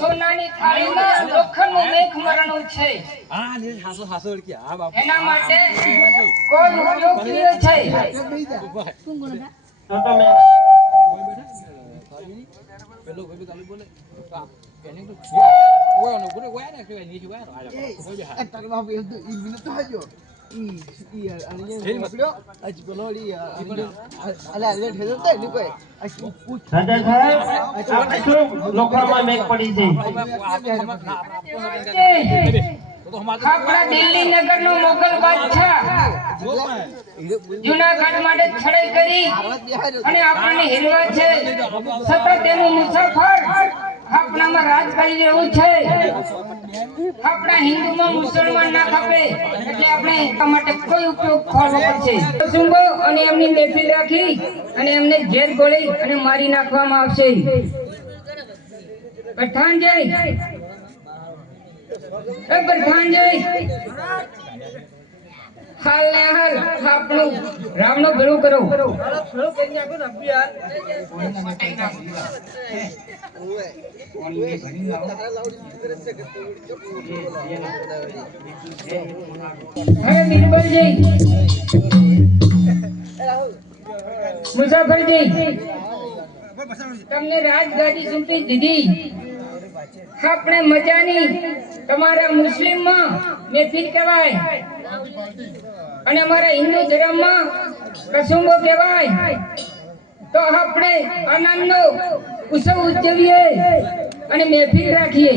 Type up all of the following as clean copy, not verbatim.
સોનાની થાળીમાં લોખંડનું મેઘ મરણું છે. હા ને હાસો હાસો કે હા બાપુ એના માટે કોઈ ઉપયોગ કર્યો છે. પેલો ભાઈ ચાલુ બોલે એને તો ઓય નો બોલે ઓય ને કે ની જોય નો આ તારે બાપુ એ તો ઈ મિનિટ તો હાજો ઈ અને બોલ્યો આજ બોલોડી અલે અલે ઠેલો તો ની કોઈ રાજા સાહેબ આપણે શું લોખંડમાં મેઘ પડી છે આપણા દિલ્હી નગરનો મોગલ બાદશાહ જૂનાગઢ માટે છડાઈ કરી અને આપણને હિલવા છે. સતત તેનું મુસાફર આપણામાં રાજ કરી રહ્યું છે. આપણા હિન્દુમાં મુસલમાન ના ખપે એટલે આપણે એના માટે કોઈ ઉપયોગ કરવો પડશે. સુંબો અને એમની મહેફિલ રાખી અને એમને ઝેર ગોળી અને મારી નાખવામાં આવશે. પઠાણજય પઠાણજય હાલ ને હાલ આપણું રામનો ભેળું કરો. હે બિરબલજી મુસાફરજી તમને રાજગાદી સોંપી દીધી. આપણે મજાની તમારા મુસ્લિમમાં મહેફિલ કહેવાય અને અમારા હિન્દુ ધર્મમાં કસુંબો કહેવાય. તો આપણે આનંદનો ઉત્સવ ઉજવીએ અને મહેફિલ રાખીએ.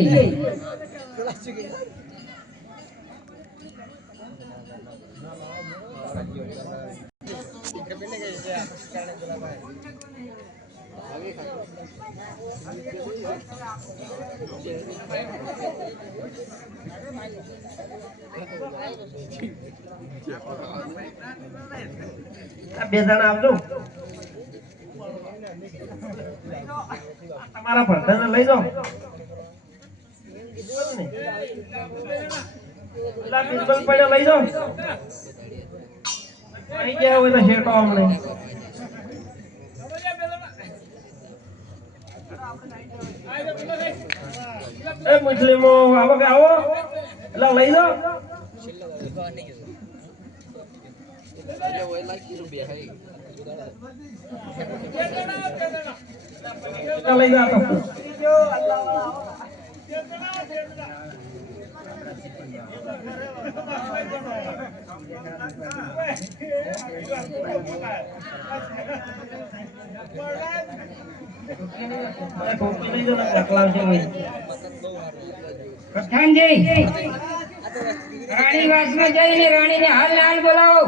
બે જણા આવજો તમારા ભરતાને લઈ જાઓ પેલા બિલકુલ પડ્યો લઈ જાઓ અહીં ગયા હોય તો શેટો અમને એ મુસ્લિમો આવો કે આવો એટલે લઈ જાઓ લઈ જાઓ પઠાણજી રાણીવાસમાં જઈને રાણીને હાલ હાલ બોલાવો.